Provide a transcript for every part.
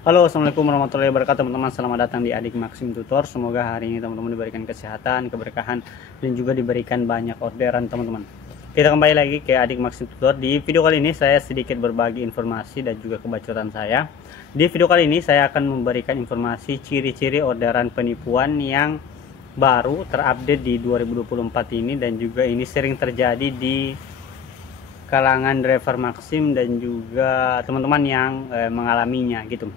Halo, assalamualaikum warahmatullahi wabarakatuh teman-teman. Selamat datang di Adik Maxim Tutor. Semoga hari ini teman-teman diberikan kesehatan, keberkahan, dan juga diberikan banyak orderan teman-teman. Kita kembali lagi ke Adik Maxim Tutor. Di video kali ini saya sedikit berbagi informasi dan juga kebacoran saya. Di video kali ini saya akan memberikan informasi ciri-ciri orderan penipuan yang baru terupdate di 2024 ini, dan juga ini sering terjadi di kalangan driver Maxim dan juga teman-teman yang mengalaminya gitu.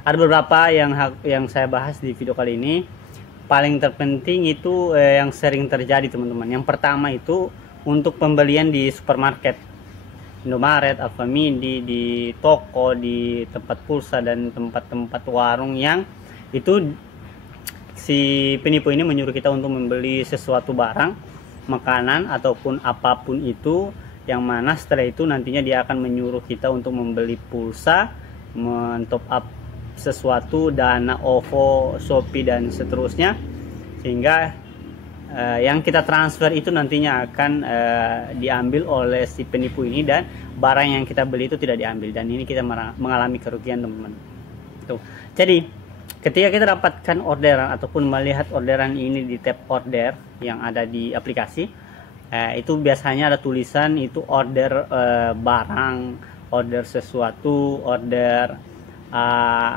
Ada beberapa yang saya bahas di video kali ini. Paling terpenting itu yang sering terjadi teman-teman. Yang pertama itu untuk pembelian di supermarket, Indomaret, Alfamidi, di toko, di tempat pulsa dan tempat-tempat warung yang itu si penipu ini menyuruh kita untuk membeli sesuatu barang, makanan ataupun apapun itu, yang mana setelah itu nantinya dia akan menyuruh kita untuk membeli pulsa, men-top up sesuatu, Dana, OVO, Shopee dan seterusnya, sehingga yang kita transfer itu nantinya akan diambil oleh si penipu ini, dan barang yang kita beli itu tidak diambil, dan ini kita mengalami kerugian teman-teman. Jadi ketika kita dapatkan orderan ataupun melihat orderan ini di tab order yang ada di aplikasi, itu biasanya ada tulisan itu order barang, order sesuatu, order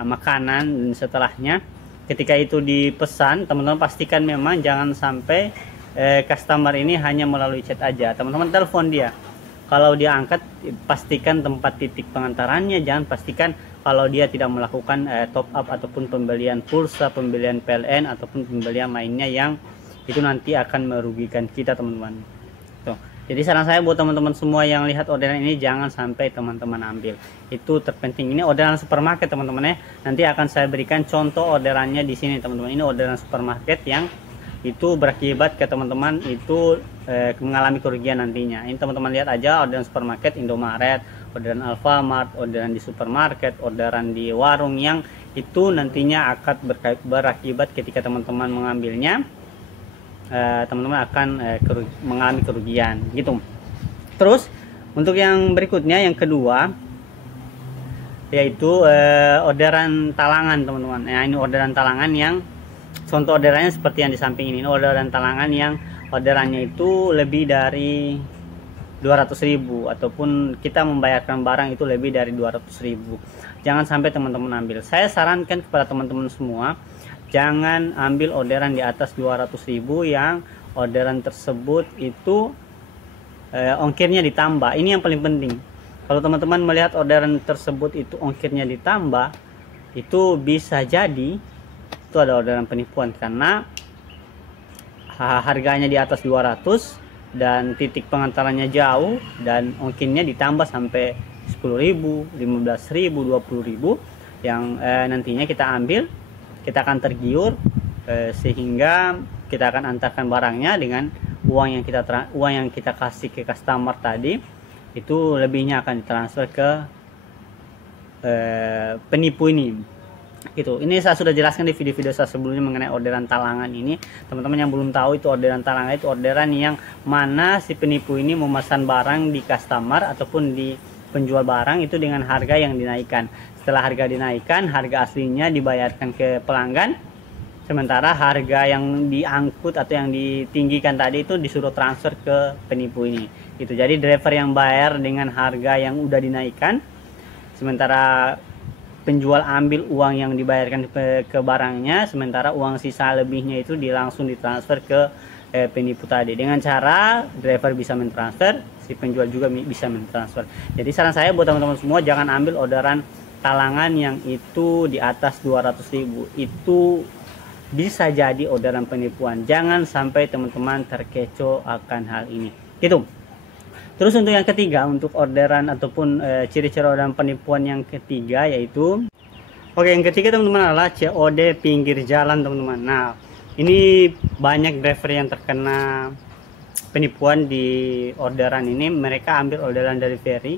makanan dan setelahnya. Ketika itu dipesan, teman-teman pastikan memang jangan sampai customer ini hanya melalui chat aja. Teman-teman telepon dia. Kalau dia angkat, pastikan tempat titik pengantarannya. Jangan pastikan kalau dia tidak melakukan top up ataupun pembelian pulsa, pembelian PLN ataupun pembelian lainnya yang itu nanti akan merugikan kita teman-teman. Jadi saran saya buat teman-teman semua yang lihat orderan ini, jangan sampai teman-teman ambil. Itu terpenting. Ini orderan supermarket teman-teman ya. Nanti akan saya berikan contoh orderannya di sini teman-teman. Ini orderan supermarket yang itu berakibat ke teman-teman itu mengalami kerugian nantinya. Ini teman-teman lihat aja orderan supermarket Indomaret, orderan Alfamart, orderan di supermarket, orderan di warung yang itu nantinya akan berakibat ketika teman-teman mengambilnya, teman-teman akan mengalami kerugian gitu. Terus untuk yang berikutnya, yang kedua, yaitu orderan talangan teman-teman. Nah, ini orderan talangan yang contoh orderannya seperti yang di samping ini. Ini orderan talangan yang orderannya itu lebih dari 200.000 ataupun kita membayarkan barang itu lebih dari 200.000. Jangan sampai teman-teman ambil. Saya sarankan kepada teman-teman semua, jangan ambil orderan di atas 200.000 yang orderan tersebut itu ongkirnya ditambah. Ini yang paling penting. Kalau teman-teman melihat orderan tersebut itu ongkirnya ditambah, itu bisa jadi itu ada orderan penipuan, karena harganya di atas 200 dan titik pengantarannya jauh dan ongkirnya ditambah sampai 10.000, 15.000, 20.000 yang nantinya kita ambil, kita akan tergiur sehingga kita akan antarkan barangnya dengan uang yang kita kasih ke customer tadi, itu lebihnya akan ditransfer ke penipu ini gitu. Ini saya sudah jelaskan di video-video saya sebelumnya mengenai orderan talangan ini. Teman-teman yang belum tahu, itu orderan talangan itu orderan yang mana si penipu ini memesan barang di customer ataupun di penjual barang itu dengan harga yang dinaikkan. Setelah harga dinaikkan, harga aslinya dibayarkan ke pelanggan, sementara harga yang diangkut atau yang ditinggikan tadi itu disuruh transfer ke penipu ini. Itu jadi driver yang bayar dengan harga yang udah dinaikkan, sementara penjual ambil uang yang dibayarkan ke barangnya, sementara uang sisa lebihnya itu langsung ditransfer ke penipu tadi. Dengan cara driver bisa mentransfer, si penjual juga bisa mentransfer. Jadi saran saya buat teman-teman semua, jangan ambil orderan talangan yang itu di atas 200.000. Itu bisa jadi orderan penipuan. Jangan sampai teman-teman terkecoh akan hal ini gitu. Terus untuk yang ketiga, untuk orderan ataupun ciri-ciri orderan penipuan yang ketiga, yaitu yang ketiga teman-teman adalah COD pinggir jalan teman-teman. Nah, ini banyak driver yang terkena penipuan di orderan ini. Mereka ambil orderan dari ferry,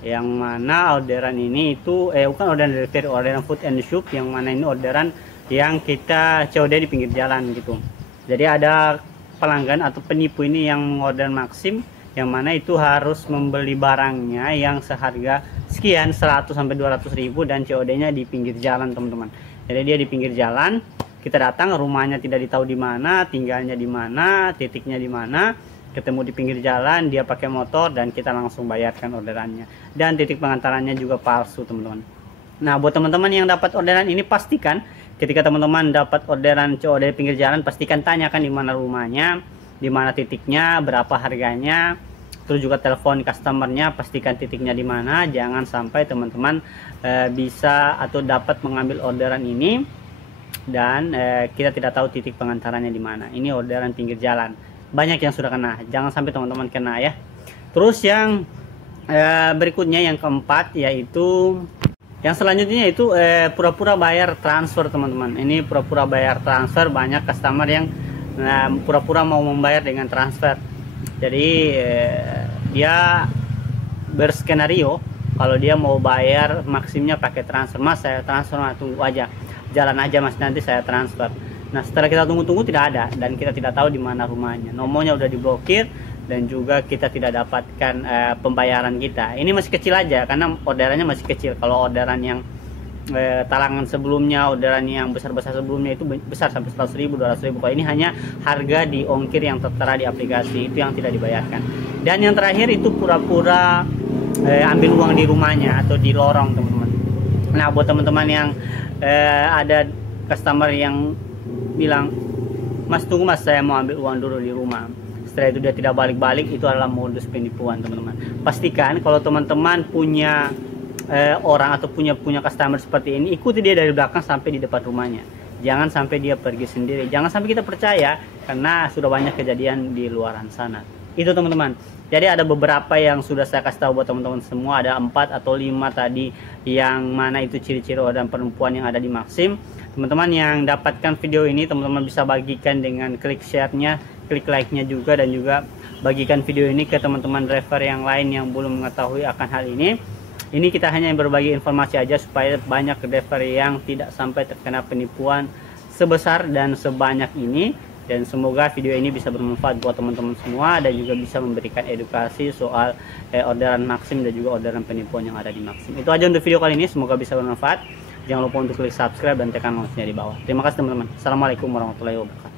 yang mana orderan ini itu bukan orderan dari ferry, orderan food and shop, yang mana ini orderan yang kita COD di pinggir jalan gitu. Jadi ada pelanggan atau penipu ini yang mengorder Maxim yang mana itu harus membeli barangnya yang seharga sekian 100 sampai 200 ribu dan COD-nya di pinggir jalan teman-teman. Jadi dia di pinggir jalan, kita datang, rumahnya tidak ditahu di mana, tinggalnya di mana, titiknya di mana, ketemu di pinggir jalan, dia pakai motor dan kita langsung bayarkan orderannya. Dan titik pengantarannya juga palsu teman-teman. Nah, buat teman-teman yang dapat orderan ini, pastikan ketika teman-teman dapat orderan COD di pinggir jalan, pastikan tanyakan di mana rumahnya, di mana titiknya, berapa harganya, terus juga telepon customernya, pastikan titiknya di mana. Jangan sampai teman-teman bisa atau dapat mengambil orderan ini dan kita tidak tahu titik pengantarannya di mana. Ini orderan pinggir jalan, banyak yang sudah kena, jangan sampai teman-teman kena ya. Terus yang berikutnya, yang keempat, yaitu yang selanjutnya itu pura-pura bayar transfer teman-teman. Ini pura-pura bayar transfer, banyak customer yang pura-pura mau membayar dengan transfer. Jadi dia berskenario kalau dia mau bayar maksimnya pakai transfer. Mas, saya transfer, mas, tunggu aja, jalan aja mas, nanti saya transfer. Nah, setelah kita tunggu-tunggu tidak ada dan kita tidak tahu di mana rumahnya, nomornya udah diblokir dan juga kita tidak dapatkan pembayaran kita. Ini masih kecil aja karena orderannya masih kecil. Kalau orderan yang talangan sebelumnya, orderan yang besar-besar sebelumnya itu besar sampai 100 ribu, 200 ribu. Kalau ini hanya harga di ongkir yang tertera di aplikasi, itu yang tidak dibayarkan. Dan yang terakhir itu pura-pura ambil uang di rumahnya atau di lorong teman-teman. Nah, buat teman-teman yang ada customer yang bilang, mas tunggu mas, saya mau ambil uang dulu di rumah, setelah itu dia tidak balik-balik, itu adalah modus penipuan teman-teman. Pastikan kalau teman-teman punya orang atau punya customer seperti ini, ikuti dia dari belakang sampai di depan rumahnya. Jangan sampai dia pergi sendiri, jangan sampai kita percaya, karena sudah banyak kejadian di luaran sana. Itu teman-teman. Jadi ada beberapa yang sudah saya kasih tahu buat teman-teman semua, ada 4 atau 5 tadi, yang mana itu ciri-ciri orderan perempuan yang ada di Maxim. Teman-teman yang dapatkan video ini, teman-teman bisa bagikan dengan klik share-nya, klik like-nya juga, dan juga bagikan video ini ke teman-teman driver yang lain yang belum mengetahui akan hal ini. Ini kita hanya berbagi informasi aja supaya banyak driver yang tidak sampai terkena penipuan sebesar dan sebanyak ini. Dan semoga video ini bisa bermanfaat buat teman-teman semua dan juga bisa memberikan edukasi soal orderan Maxim dan juga orderan penipuan yang ada di Maxim. Itu aja untuk video kali ini, semoga bisa bermanfaat. Jangan lupa untuk klik subscribe dan tekan loncengnya di bawah. Terima kasih teman-teman. Assalamualaikum warahmatullahi wabarakatuh.